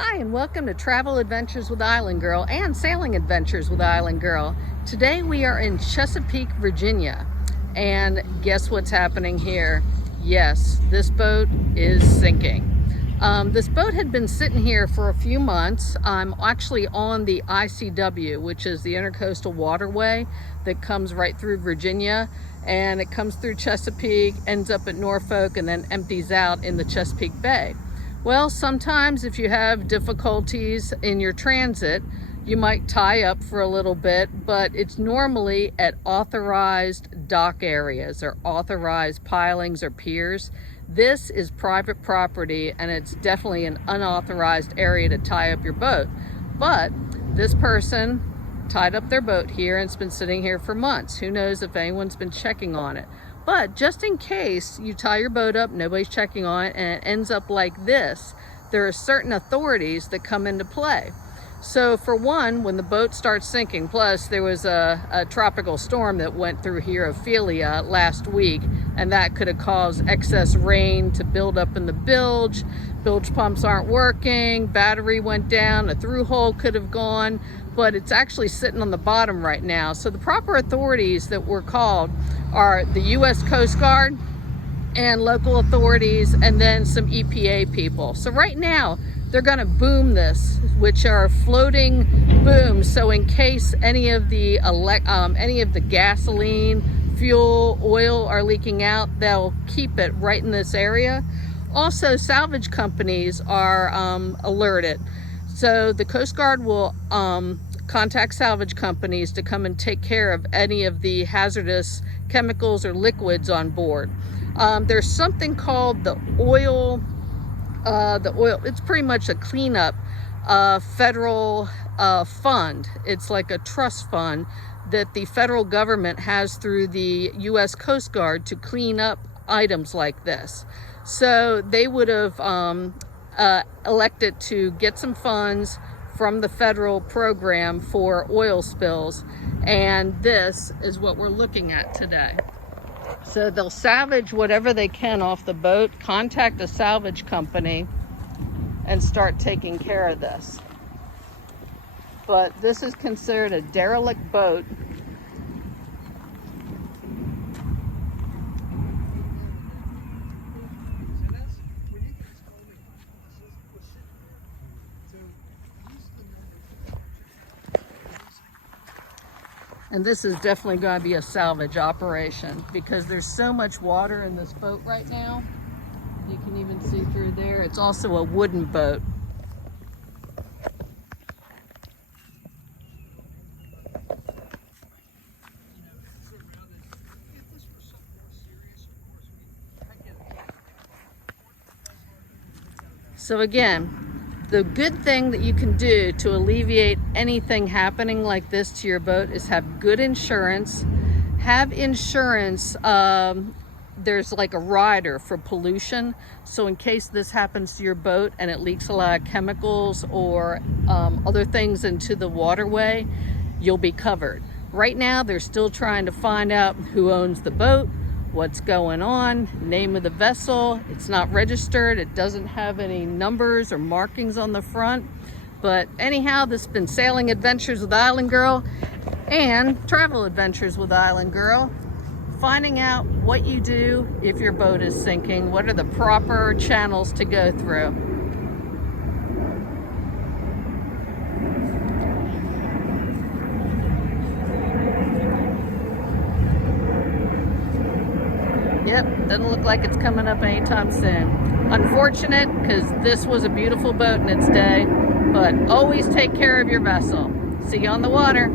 Hi, and welcome to Travel Adventures with Island Girl and Sailing Adventures with Island Girl. Today we are in Chesapeake, Virginia, and guess what's happening here? Yes, this boat is sinking. This boat had been sitting here for a few months. I'm actually on the ICW, which is the Intercoastal Waterway that comes right through Virginia, and it comes through Chesapeake, ends up at Norfolk, and then empties out in the Chesapeake Bay. Well, sometimes if you have difficulties in your transit, you might tie up for a little bit, but it's normally at authorized dock areas or authorized pilings or piers. This is private property, and it's definitely an unauthorized area to tie up your boat. But this person tied up their boat here and it's been sitting here for months. Who knows if anyone's been checking on it. But just in case you tie your boat up, nobody's checking on it, and it ends up like this, there are certain authorities that come into play. So for one, when the boat starts sinking, plus there was a tropical storm that went through here, Ophelia, last week, and that could have caused excess rain to build up in the bilge. Bilge pumps aren't working, battery went down, a through hole could have gone, but it's actually sitting on the bottom right now. So the proper authorities that were called are the U.S. Coast Guard and local authorities, and then some EPA people. So right now, they're gonna boom this, which are floating booms. So in case any of the gasoline, fuel, oil are leaking out, they'll keep it right in this area. Also, salvage companies are alerted. So the Coast Guard will contact salvage companies to come and take care of any of the hazardous chemicals or liquids on board. There's something called the oil, it's pretty much a cleanup federal fund. It's like a trust fund that the federal government has through the U.S. Coast Guard to clean up items like this. So they would have elected to get some funds from the federal program for oil spills, and this is what we're looking at today. So they'll salvage whatever they can off the boat, contact a salvage company, and start taking care of this. But this is considered a derelict boat. And this is definitely going to be a salvage operation because there's so much water in this boat right now. You can even see through there. It's also a wooden boat. So again, the good thing that you can do to alleviate anything happening like this to your boat is have good insurance. Have insurance, there's like a rider for pollution. So in case this happens to your boat and it leaks a lot of chemicals or other things into the waterway, you'll be covered. Right now, they're still trying to find out who owns the boat, what's going on, name of the vessel. It's not registered. It doesn't have any numbers or markings on the front. But anyhow, this has been Sailing Adventures with Island Girl and Travel Adventures with Island Girl. Finding out what you do if your boat is sinking. What are the proper channels to go through? Yep, doesn't look like it's coming up anytime soon. Unfortunate, because this was a beautiful boat in its day, but always take care of your vessel. See you on the water.